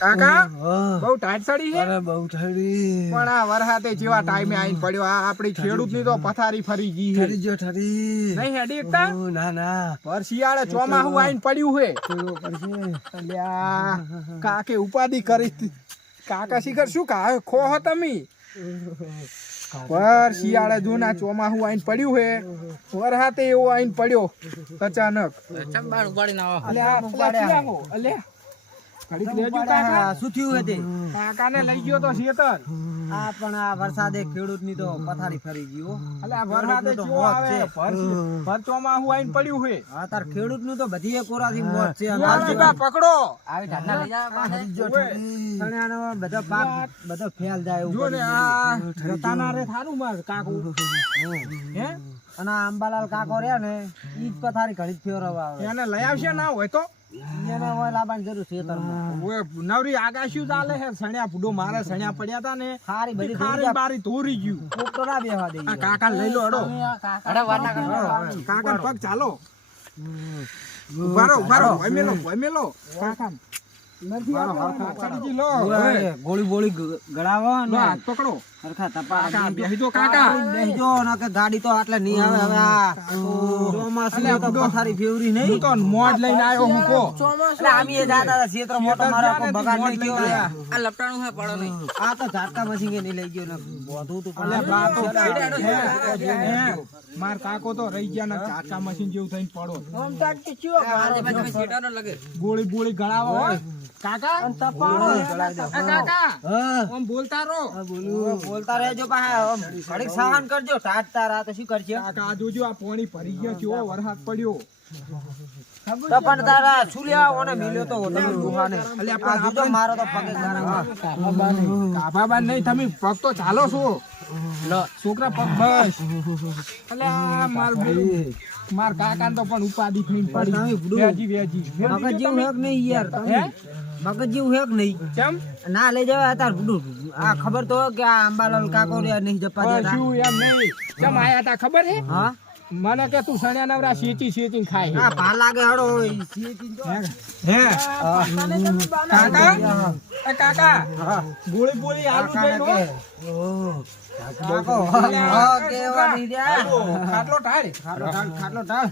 કાકા બહુ ટાઈટ સડી છે? અરે બહુ ઠરી પણ આ વરસાદે જેવા ટાઈમે આઈને પડ્યો. આ આપણી ખેડૂતની તો પથારી ફરી ગઈ છે. ઠરી જો ઠરી. નહીં હેડી એકતા ના ના. પર શિયાળે ચોમાહું આઈને પડ્યું હે અલ્યા કાકે ઉપાધિ કરી હતી. કાકા શિખર શું કા ખો હો તમે? પર શિયાળે જો ના ચોમાહું આઈને પડ્યું હે વરસાદે એવો આઈને પડ્યો. અચાનક. અલ્યા? અલ્યા. ઘડીક લેજો કાકા. શું થયું હે તે. કાકાને લઈ ગયો તો શેતર. આ પણ આ વરસાદે ખેડૂતની તો પથારી ફરી ગયો એટલે આ વરસાદે તો મોત આવે છે. ભર ચોમાહું આઈને પડ્યું છે. હા તાર ખેડૂતનું તો બધી કોરાથી મોત છે વાળા પકડો. આવી ઢાઢના લઈ જા પાસે. જો બધો પાક બધો ફેલ જાય જો ને આ રતાના રે થારું માર કાકુ. હે? અને આંબાલાલ અંબાલાલ કાકો રહ્યા ને ઈ જ પથારી ઘડી જ ફેરવવા આવે. એને લઈ આવશે ના હોય તો? નવરી આગાશ્યું ચાલે હે સણ્યા ફૂડો મારે સણ્યા પડ્યા ને. બધી ખારી બારી ગયું. દે કાકા લઈ લો. અડો કાકા પગ ચાલો. કાકા ઓય, ગોળી ગળાવો હાથ પકડો. સરખા તપા બેહી દો કાકા. બેસજો ને કે ગાડી તો આટલે નહીં આવે હવે આ. ચોમાસું તો પથારી ફેવરી નહીં. હું તો મોઢ લઈને આવ્યો હું કો એટલે આમી એ જાતા ક્ષેત્ર મોટો મારો કોઈ બગાડ નહીં થયો આ લપટાણું હે પડો નહીં. આ તો ઝાટકા મશીન કે નહીં લઈ ગયો ને. બોધું તું પણ બા તો હે, હે, માર કાકો તો રહી ગયા ને મશીન જેવું થઈને પડો. લગે. ગોળી ગોળી ગળાવો હોય કાકા? બોલતા રહો. બોલું. બોલતા રહેજો ઘડીક સહન કરજો, ટાટતા રાત શું કરજો? આ જોજો, આ પાણી ભરી ગયો છે વરસાદ પડ્યો. તો પણ તારા શું ઓને મિલ્યો તો તમે દુહાને. પણ આ જોજો મારો તો પગે ગારા કાભાબા નહીં. તમે પગ તો ચાલો છો. છોકરા પગ બસ. અલ્યા માર ભાઈ માર કાકા તો પણ ઉપાધિ થઈ પડી. વેજી વેજી મગજ જેવું હેક નહીં યાર તમે. મગજ જેવું હેક નહીં. કેમ? ના લઈ જવા તાર બુડું. આ ખબર તો કે આ અંબાલાલ કાકો રહ્યા નહીં જપા દેતા. શું એમ નહીં. કેમ આયા તા ખબર હે? હા? મને કે તું સણ્યા નવરા સીચી સીચી ખાય આ ભા લાગે હડો. હે? કાકા? એ કાકા ગોળી ગોળી આલુ જઈ નો ખાટલો ટાળ ખાટલો ટાળ ખાટલો ઢાળ.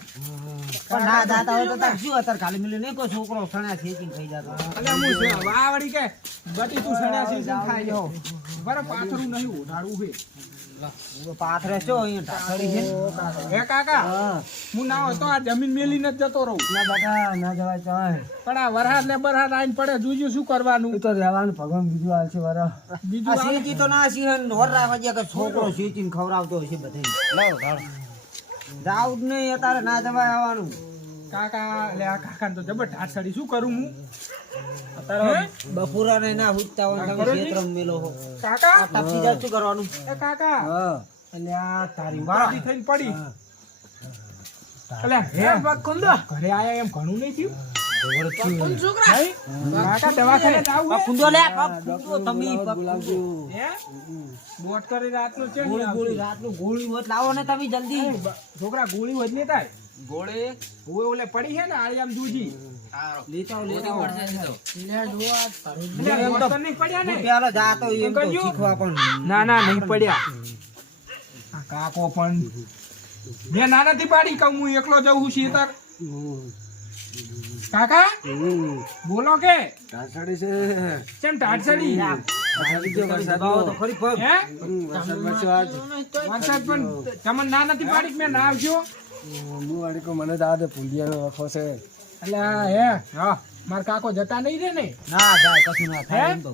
પણ ના જાતા હોય તો તાર શું અત્યારે ખાલી મિલી નહીં કોઈ છોકરો સણ્યા સિયેચી ખાઈ જતો. અલે હું છે વા કે બધી તું સણ્યા શેચી ખાઈ જાઓ બરાબર પાથરું નહીં ઉઢાડવું છે. પાથરે છો અહીંયા છે કાકા હા. હું ના હોય તો આ જમીન મેલીને જ જતો રહું. ના બેટા ના જવાય ચાય પણ આ વરસાદ ને બરસાદ આઈને પડે જોજો શું કરવાનું? તો રહેવાનું ભગવાન બીજું વરા બીજું આ આ- તો ના સિંહણ વર રાખવા જ્યાં કે છોકરો સિયેચીને ખવડાવતો હશે બધે જાવ જ નહીં અત્યારે ના જવાય આવવાનું. કાકા એટલે આ કાકા તો જબર ઢાટ સડી શું કરું હું? અત્યારે બપોરા ને ના ઉઠતા હોય તમે ક્ષેત્રમાં મેલો હો. કાકા? તપી જા શું કરવાનું? એ કાકા? હા. આ તારી વાડી થઈને પડી. એટલે હે ઘરે આયા એમ ઘણું નહીં થયું? છોકરા. ગોળી વધ નહીં થાય ગોળી ઓય ઓલે પડી છે ને આળિયામ દૂધી. લેતા લેતા આવો. અલ્યા, દોસ્તર નહીં પડ્યા ને? પેલો જાતો એમ તો શીખવા પણ. ના ના નહીં પડ્યા. આ કાકો પણ. મેં ના પાડી કહું હું એકલો જઉં છું શેતર. કાકા? બોલો કે. ઢાંસડી છે. કેમ ટાટસડી દબાવો તો ખરી પગ. હે? વરસાદ વરસ્યો આજ. વરસાદ પણ તમને ના નથી પાડી મેં ના આવજો હું વાળી કહું મને દાદે ભૂંડિયાનો વખો છે. એટલે હે? હા. મારા કાકો જતા નહીં રે ને? ના જાય કશું ના થાય એમ તો.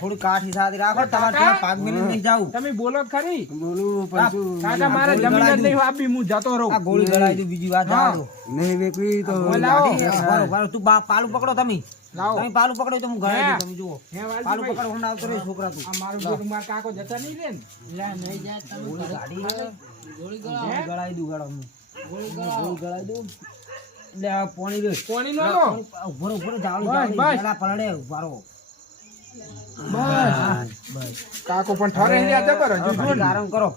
થોડી કાઠી સાથે રાખો તમારે ત્યાં પાક મિલી નહીં જાવું તમે બોલો ખરી. બોલું પણ કાકા મારે જમીન જ નહીં આપી હું જતો આ ગોળી ગળાઈ દઉં બીજી વાત હા. નહીં વેકવી તો. બરો બા- પાલું પકડો તમે. લાવો. તમે પાલું પકડો તો હું ગળાઈ દઉં તમે જુઓ. પાલું પકડો હમણાં આવતો રહ્યો છોકરા તું. આ મારું કાકો જતા નહીં રે ને? ગોળી ગળાઈ દઉં ગળો હું. ગોળી ગળાઈ દઉં. એટલે પાણી રે પાણી નો ઊભો ઊભો ચાલુ જાવડી, પલડે ઉભારો બસ. બસ. કાકો પણ ઠરે રહ્યા જબર હજુ જો આરામ કરો.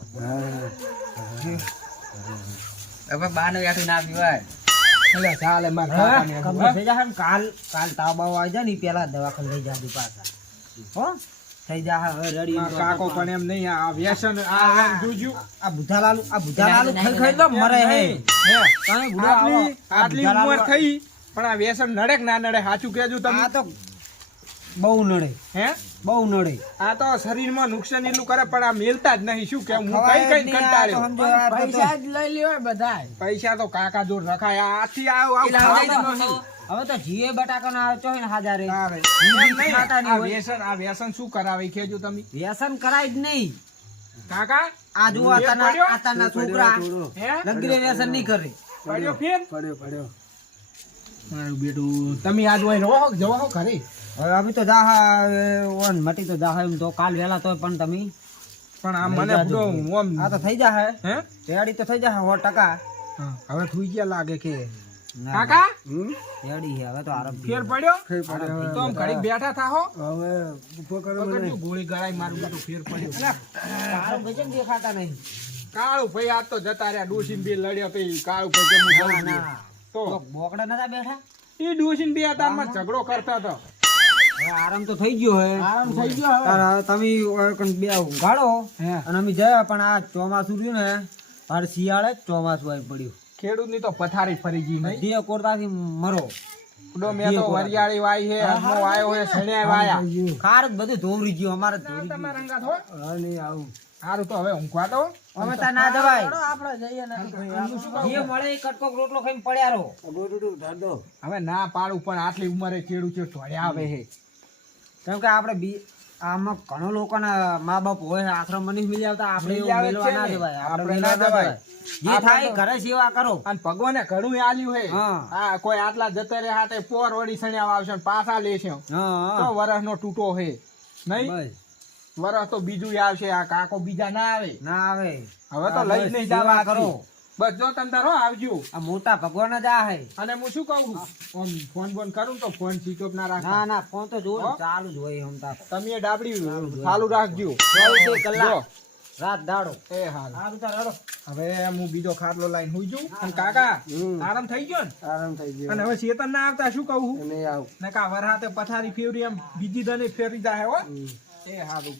હવે બાને બેઠું ના પીવાય. એટલે ચાલે માર હા, હા? ને કાલ કાલ તાવ બાવ આવી જાય ને પેલા દવાખાને લઈ જાજુ પાછા. હો? થઈ જા રડી કાકો પણ એમ નહીં આ વ્યસન આ આમ જોજો. આ બુધાલાલુ આ બુધાલાલુ ખાઈ ખાઈ તો મરે હે. હે, તમે બુઢો આટલી આટલી ઉંમર થઈ પણ આ વ્યસન નડે કે ના નડે સાચું કહેજો તમે. આ તો બહુ નડે. હે? બહુ નડે. આ તો શરીરમાં નુકસાન એટલું કરે પણ આ મેલતા જ નહીં શું કેમ હું કઈ કઈ આ કંટાળ્યો. આ પૈસા જ લઈ લેવાય બધાય. પૈસા તો કાકા જોર રખાય આ આથી આવ હવે તો જીએ ચોય ને હાજારે આવે. ચોઈ નહીં આ વ્યસન આ વ્યસન શું કરાવે કેજો તમે. વ્યસન કરાય જ નહીં. કાકા? આ જુઓ આતાના આતાના છોકરા લગીરે વ્યસન નહીં કરે. પડ્યો ફેર? પડ્યો પડ્યો. મારું બેટું તમે આજ હોય રહો જવા હો ઘરે. હવે અમે તો દાહા ઓન મટી તો જા એમ તો કાલ વેલા તો પણ તમે પણ આ મને. બધો આ તો થઈ જાહે. હે? રેડી તો થઈ જાહે સો ટકા. હા, હવે થૂઈ ગયા લાગે કે. કાકા? રેડી હવે તો આરામ ફેર પડ્યો? ફેર પડ્યો તો આમ ઘડીક બેઠા થાહો. હવે ઊભો કરો મને. ગોળી ગળાઈ મારું બધું ફેર પડ્યો. તારું ગજબ દેખાતા નહીં. કાળું ભાઈ આજ તો જતા રહ્યા ડોસીન બે લડ્યો પછી કાળું ભાઈ કે હું ના. જઉં છું. ના તો. તો બોકડા નતા બેઠા? એ ડોસીન બે અતારમાં ઝઘડો કરતા હતો. આરામ તો થઈ ગયો હે. આરામ થઈ ગયો હવે. તમે બે ગાળો અને અમે જયા પણ આ ચોમાસું રહ્યું ને મારે શિયાળે ચોમાસું આવી પડ્યું. ખેડૂતની તો પથારી ફરી ગઈ નહીં. બધી કોરતાથી મરો. ઉડો મેં તો વરિયાળી વાય હે અજમો વાયો હે સણ્યા વાયા. ખાર બધું ધોવરી ગયું અમારે ધોવરી ગયો. તમારા રંગાત હો હા નહીં આવું. સારું તો હવે ઊંઘવા દો અમે ત્યાં ના દવાય આપણે જઈએ ને. જે મળે એ કટકો રોટલો ખાઈને પડ્યા રહો. ગોટું ધાડો હવે ના પાડું પણ આટલી ઉંમરે ખેડૂત છે ઢોળ્યા આવે હે કેમ કે આપણે બી આમાં ઘણો લોકોના મા બાપ હોય આશ્રમ નહીં મિલી આવતા આપણે છે ના ના. જે થાય ઘરે સેવા કરો. અને ભગવાને ઘણું આલ્યું હે. કોઈ આટલા જતા રહ્યા હાથે પોર વળી સણ્યા આવશે પાછા લે છે. હા તો. વરસનો તૂટો હે નહીં? વરસ તો બીજું આવશે. આ કાકો બીજા ના આવે. ના આવે. હવે તો લઈ જ નહીં જવા કરો. બસ જો તમે તારો આવજો. આ મોટા ભગવાન જ આ હે. અને હું શું કહું ઓમ ફોન બોન કરું તો ફોન સ્વિચ ઓફ ના રાખ. ના ના ફોન તો જો ચાલુ જ હોય હમતા તમે ડાબડી ચાલુ રાખજો. ચોવીસે. કલાક. રાત દાડો. એ હાલ. સારું તાર. હવે હું બીજો ખાટલો લાઈન હોઈ જઉં. અને કાકા. આરામ થઈ ગયો ને? આરામ થઈ ગયો. અને હવે ચેતન ના આવતા શું કહું હું? નહીં આવું. ને કા વરહાતે પથારી ફેરવી એમ બીજી દને ફેરી જાય હો. એ હારું.